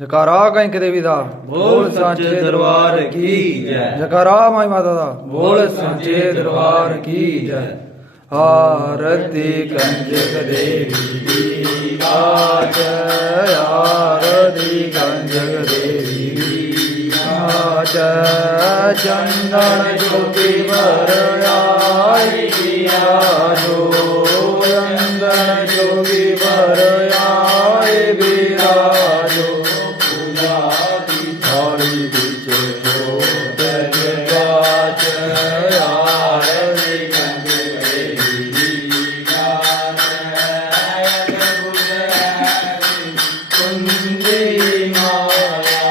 जकारा कंक देवी दा बोल सच्चे दरबार की जय। जकारा माई माता दा बोल सच्चे दरबार की जय। आरती कंजक देवी की नाच, आरती कंजक देवी की नाच। चंदन ज्योति वर आई विराजो, चंदन ज्योति वर आई विराजो। थाली बीच जोत जगाच, आरती कंजक देवी की नाच। कुंजी माया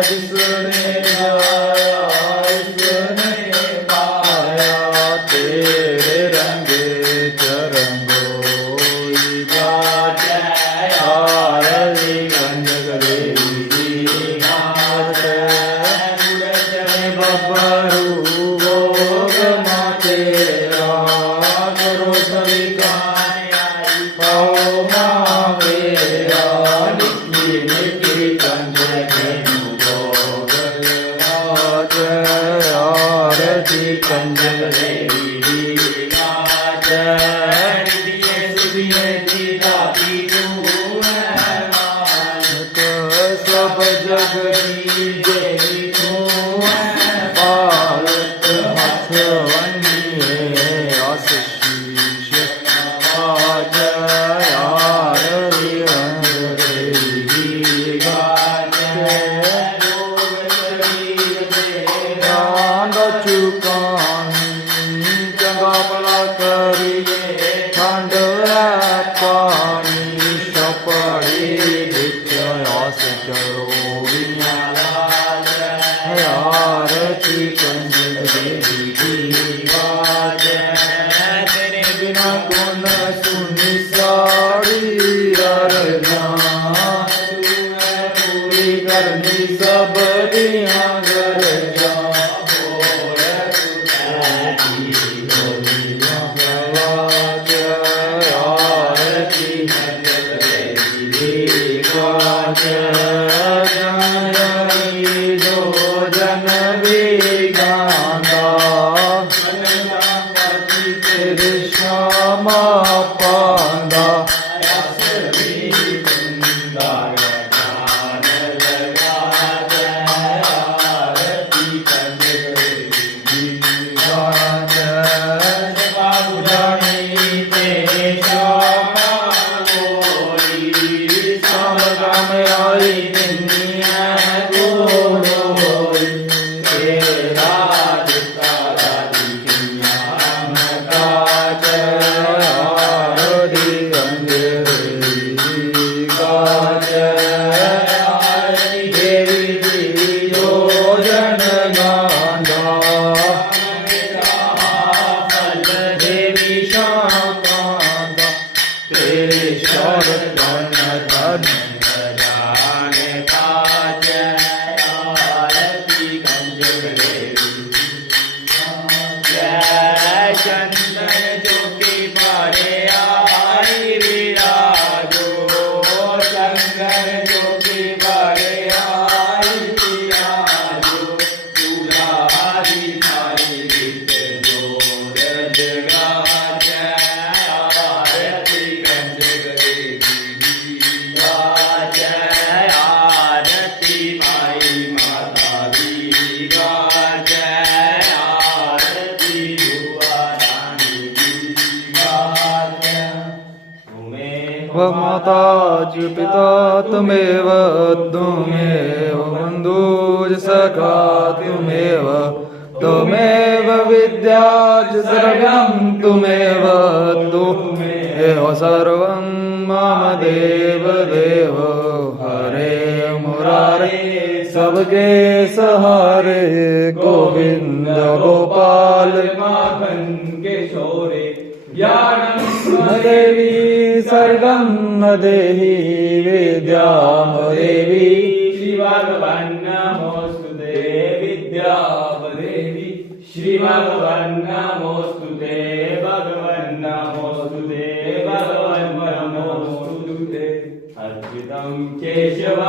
जिसने आया, इसने पाया तेरे रंगे चरंगों जाच। आरती कंजक देवी की नाच। बब्बरू भोग मातेरा करो स्वीकार, पाओ मावेरा निकी निकी कंजक भोग नाच। आरती कंजक देवी की नाच। सब जग की तू पालत हथवनी आशीष आज। आरती देवी गाज। चुकानी चंगा भला करिए ठंड पानी सपड़ी बिच आस चरोड़ियां लाज। आरती कंजक देवी की बाज। तेरे बिना कौन सुनी साड़ी अरजा, पूरी करनी सब दियां गरजा। श्यामा पांदा माता च पिता त्वमेव, त्वमेव बन्धुः सखा त्वमेव, त्वमेव विद्या च सर्वं त्वमेव, त्वमेव सर्वं मम देव देव। हरे मुरारे सबके सहारे, गोविंद गोपाल माखन किशोरे। ज्ञानं देवी सर्गं देहि विद्यां देवी। श्री भगवान् नमोस्तुते विद्यां देवी। श्री भगवान् नमोस्तुते भगवान् नमोस्तुते भगवान् नमोस्तुते। अर्पितं केशव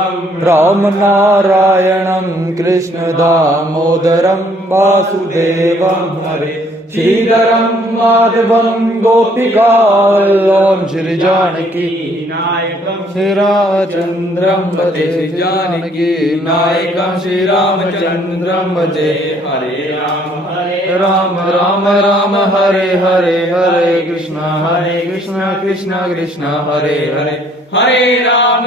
राम नारायणं कृष्ण दामोदरं वासुदेवं हरे श्रीधरं माधवं गोपिकाल्लोलं श्री जानकी नायकं श्री रामचंद्रं भजे जानकी नायकं श्री रामचंद्रं भजे हरे राम राम राम हरे हरे हरे कृष्ण कृष्ण कृष्ण हरे हरे हरे राम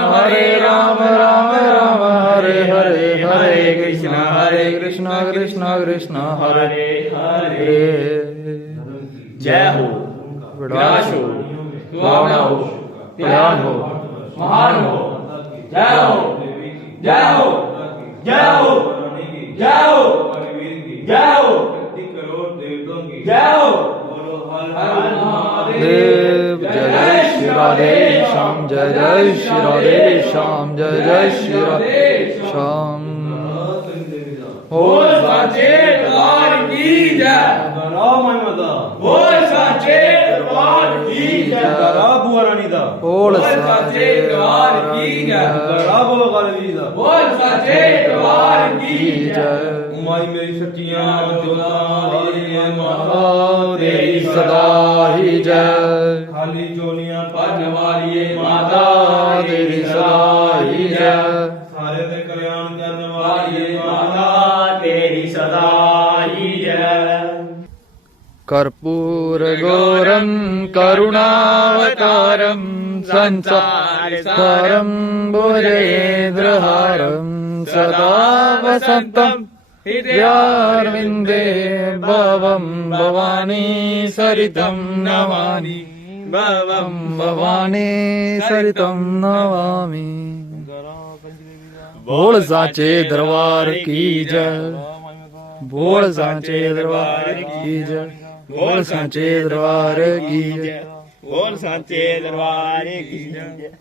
राम राम हरे हरे हरे कृष्ण कृष्ण कृष्ण हरे हरे जय हो विनाश हो सुहावना हो कल्याण हो महान हो जय हो जय हो जय हो जय हो जय हो जय हो देव जय श्री राधे श्याम जय श्री राधे श्याम जय श्री राधे श्याम बोल साचे दरबार की जय बोल साचे दरबार की जय बुआ रानी दा बोल साचे दरबार की जय बाबा गलवी दा बोल साचे दरबार की जय माई मेरी सच्चियां जोता वाली माता तेरी सदा ही जय खाली चोलियां भजन वाली माता तेरी सदा ही जय सारे दे कल्याण करने वाली माता तेरी सदा ही जय कर्पूर गौरम करुणावतारम संसारम भुजगेन्द्रहारम सदा वसंतम हृदयारविंदे भवं भवानी सरितं नमामि भवं भवानी सरितं नमामि बोल साचे दरबार की जय बोल साचे दरबार की जय बोल साचे दरबार की जय बोल साचे दरबार की जय